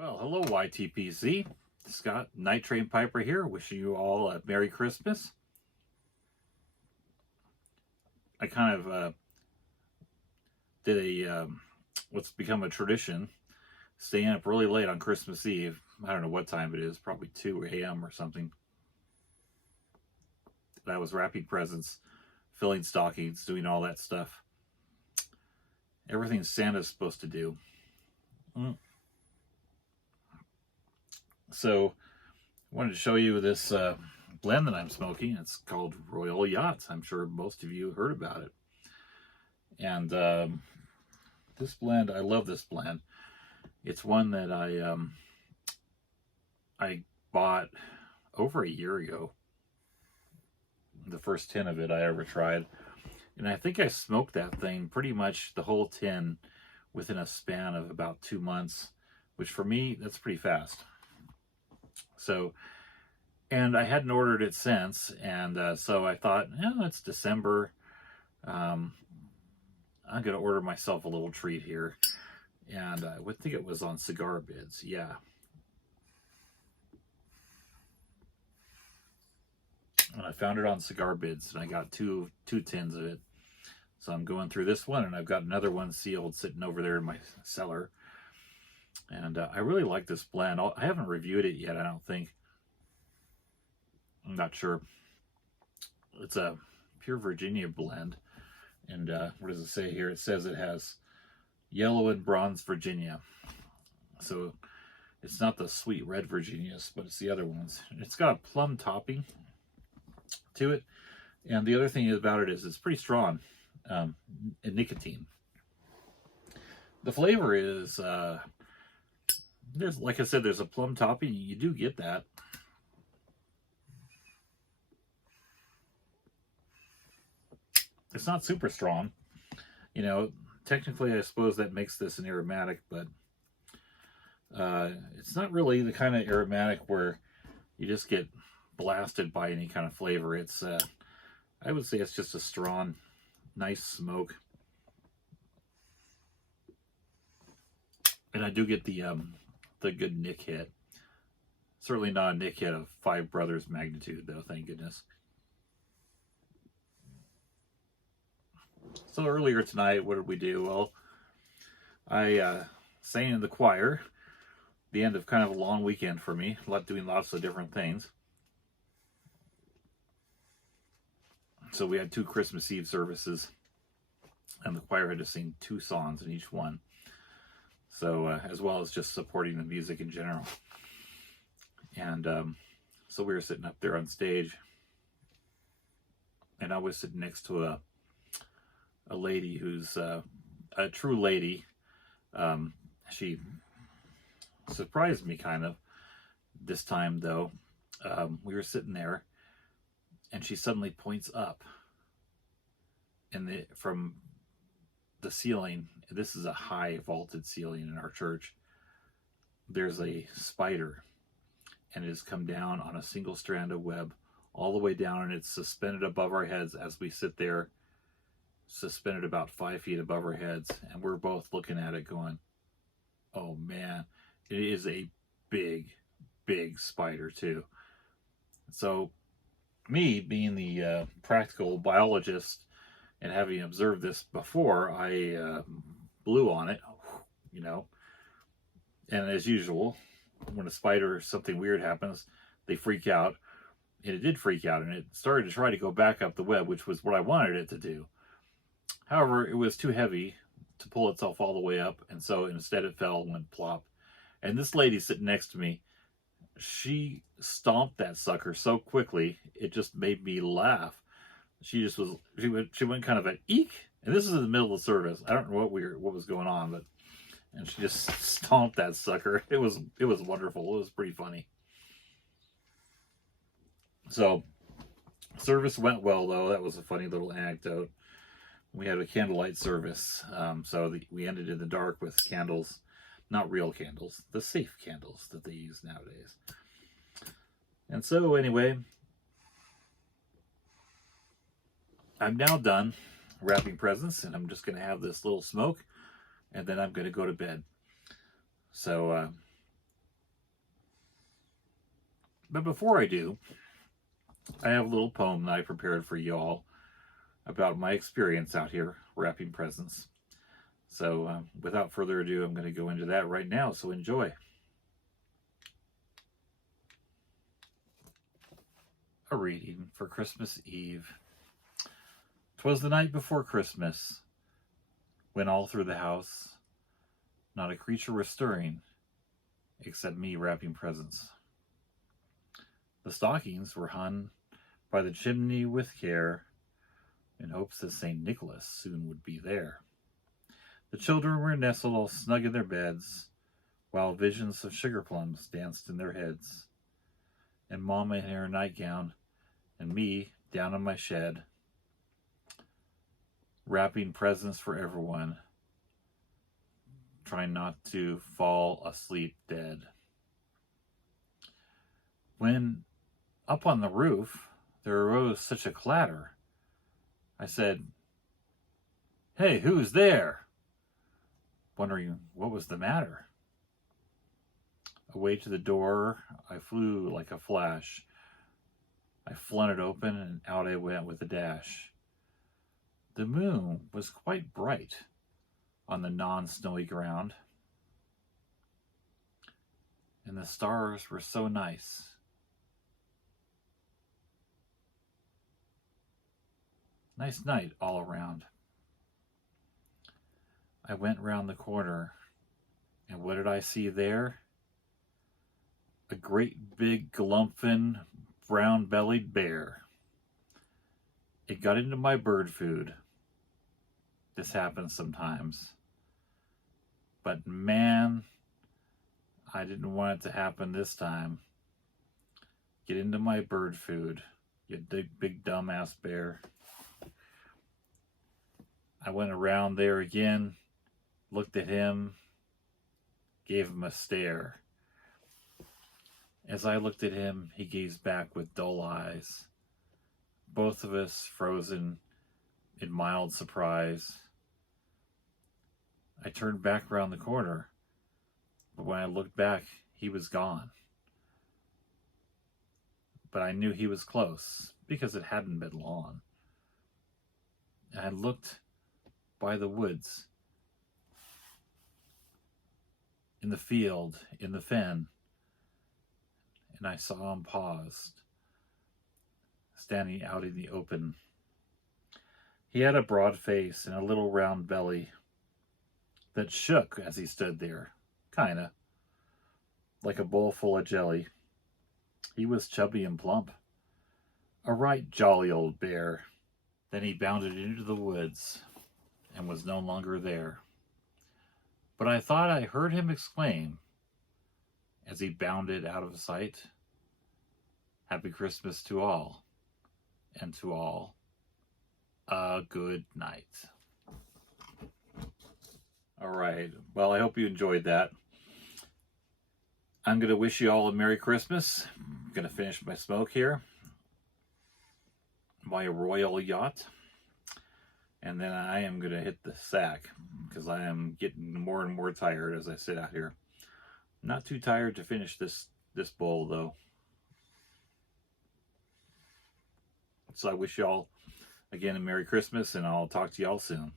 Well, hello YTPC. Scott, Night Train Piper here, wishing you all a Merry Christmas. I kind of did what's become a tradition, staying up really late on Christmas Eve. I don't know what time it is, probably 2 a.m. or something. I was wrapping presents, filling stockings, doing all that stuff. Everything Santa's supposed to do. So, I wanted to show you this blend that I'm smoking. It's called Royal Yachts. I'm sure most of you heard about it. And this blend, I love this blend. It's one that I bought over a year ago. The first tin of it I ever tried. And I think I smoked that thing pretty much the whole tin within a span of about 2 months, which for me, that's pretty fast. So, and I hadn't ordered it since, and so I thought, it's December. I'm going to order myself a little treat here. And I would think it was on Cigar Bids, yeah. And I found it on Cigar Bids, and I got two tins of it. So I'm going through this one, and I've got another one sealed sitting over there in my cellar. And I really like this blend. I haven't reviewed it yet, I don't think. I'm not sure. It's a pure Virginia blend. And what does it say here? It says it has yellow and bronze Virginia. So it's not the sweet red Virginias, but it's the other ones. It's got a plum topping to it. And the other thing about it is it's pretty strong in nicotine. The flavor is, like I said, there's a plum topping. You do get that. It's not super strong. You know, technically, I suppose that makes this an aromatic, but it's not really the kind of aromatic where you just get blasted by any kind of flavor. It's, I would say it's just a strong, nice smoke. And I do get the good nick hit. Certainly not a nick hit of Five Brothers magnitude, though, thank goodness. So earlier tonight, what did we do? Well, I sang in the choir. The end of kind of a long weekend for me. Doing lots of different things. So we had 2 Christmas Eve services. And the choir had to sing 2 songs in each one. So, as well as just supporting the music in general. And so we were sitting up there on stage. And I was sitting next to a lady who's a true lady. She surprised me kind of this time, though. We were sitting there, and she suddenly points up from the ceiling. This is a high vaulted ceiling in our church. There's a spider, and it has come down on a single strand of web all the way down, and it's suspended above our heads as we sit there, suspended about 5 feet above our heads, and we're both looking at it going, oh man, it is a big spider too. So me being the practical biologist and having observed this before, I blew on it, you know. And as usual, when a spider or something weird happens, they freak out. And it did freak out, and it started to try to go back up the web, which was what I wanted it to do. However, it was too heavy to pull itself all the way up, and so instead it fell and went plop. And this lady sitting next to me, she stomped that sucker so quickly, it just made me laugh. She went kind of an eek, and this is in the middle of the service. I don't know what was going on, and she just stomped that sucker. It was wonderful. It was pretty funny. So, service went well, though. That was a funny little anecdote. We had a candlelight service, so we ended in the dark with candles, not real candles, the safe candles that they use nowadays. And so, anyway, I'm now done wrapping presents, and I'm just going to have this little smoke, and then I'm going to go to bed. So But before I do, I have a little poem that I prepared for you all about my experience out here wrapping presents. So without further ado, I'm going to go into that right now, so enjoy. A reading for Christmas Eve. 'Twas the night before Christmas, when all through the house not a creature was stirring, except me wrapping presents. The stockings were hung by the chimney with care, in hopes that St. Nicholas soon would be there. The children were nestled all snug in their beds, while visions of sugar plums danced in their heads. And Mama in her nightgown, and me down in my shed, wrapping presents for everyone, trying not to fall asleep dead. When up on the roof there arose such a clatter, I said, "Hey, who's there?" wondering what was the matter. Away to the door I flew like a flash. I flung it open and out I went with a dash. The moon was quite bright on the non-snowy ground, and the stars were so nice. Nice night all around. I went round the corner, and what did I see there? A great big galumphing brown-bellied bear. It got into my bird food. This happens sometimes. But man, I didn't want it to happen this time. Get into my bird food, you big dumbass bear. I went around there again, looked at him, gave him a stare. As I looked at him, he gazed back with dull eyes, both of us frozen in mild surprise. I turned back around the corner, but when I looked back, he was gone. But I knew he was close, because it hadn't been long. And I looked by the woods, in the field, in the fen, and I saw him paused, standing out in the open. He had a broad face and a little round belly that shook as he stood there, kinda, like a bowl full of jelly. He was chubby and plump, a right jolly old bear. Then he bounded into the woods and was no longer there. But I thought I heard him exclaim, as he bounded out of sight, "Happy Christmas to all, and to all a good night." All right. Well, I hope you enjoyed that. I'm going to wish you all a Merry Christmas. I'm going to finish my smoke here, my royal yacht, and then I am going to hit the sack because I am getting more and more tired as I sit out here. Not too tired to finish this bowl, though. So I wish you all, again, a Merry Christmas, and I'll talk to you all soon.